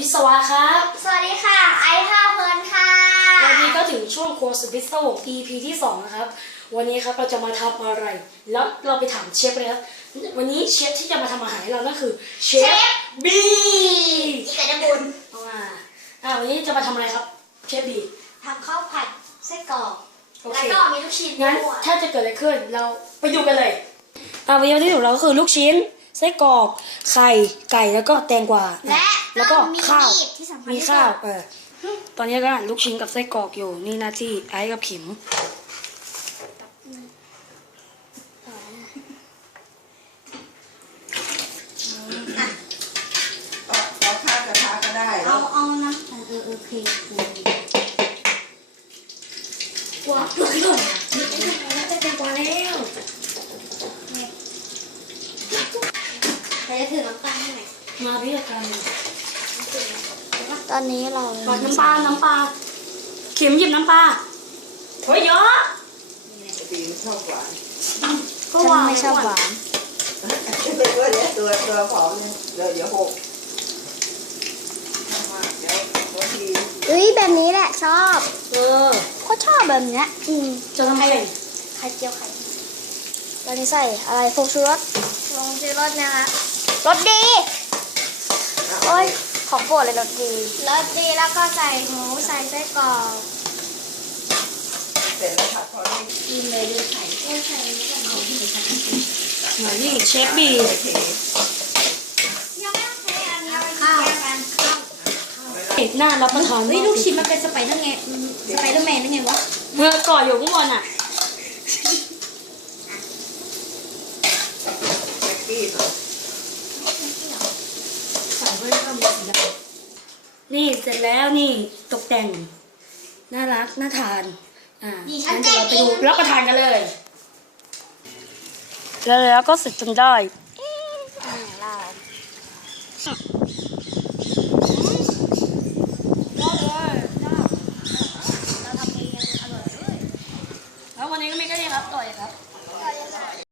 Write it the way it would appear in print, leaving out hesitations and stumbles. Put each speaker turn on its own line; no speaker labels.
วิศวะครับ
สวัสดีค่ะไอภาเพลินค่ะ
วันนี้ก็ถึงช่วงครัวสุดพิศวง EP ที่2นะครับวันนี้ครับเราจะมาทำอะไรแล้วเราไปถามเชฟเลยครับวันนี้เชฟที่จะมาทำอาหารให้เรานั่นคือเชฟบี
อีกแต่บุญ
วันนี้จะมาทำอะไรครับเชฟบี
ทำข้าวผัดไส้กรอกแล้วก็มีลูกชิ้น
งั้นถ้าจะเกิดอะไรขึ้นเราไปดูกันเลยวันนี้ที่ของเราก็คือลูกชิ้นไส้กรอกไข่ไก่แล้วก็แตงกวาแล้วก็ข้าวมีข้าวตอนนี้ก็ลูกชิ้นกับไส้กรอกอยู่นี่หน้าที่ไอ้กับขิม
เอาข้าวกระทะก็ได้
เอานะโอเคว้าว
แล้วจะแตงกวาแล้ว
เราจะถือน้ำตาลให้ไหน
มาพี่กัน
ตอนนี้เรา
น้ำปลาเข็มหยิบน้ำปลาเฮ้ยเยอะ
ปีนชอบหวาน
ก็หวาน
ไม่ชอบหวาน
ตัวผอมเนี่ยเดี๋ยวหกเดี๋ยวที
แบบนี้แหละชอบก็ชอบแบบเนี้ย
จะทำไง
ไข่เจียวไข่ตอนนี้ใส่อะไรผงชูรสนะคะรสดีโอ้ยของโปรดเลยรสดีแล้วก็ใส่หมูใส่ไส้กรอก
เสร็จแล้วผัดพอดี
กินเลยด้วยไข่ไข่ของที่ใส่
นี่เชฟบี
ยังไม่ต้องใช้อันนี้เอาไปข้าวกัน
หน้ารับประทาน
ลูกชิ้นมันเป็นสไปเดอร์แมนได้ไงวะ
ก่ออยู่ข้างบนอ่ะนี่เสร็จแล้วนี่ตกแต่งน่ารักน่าทานงั้นเดี๋ยวเราไปดูรับประทานกันเลยแล้วก็เสร็จจนได้แล้ววันนี้ก็มีแค่นี้ครับต่อเลยครับ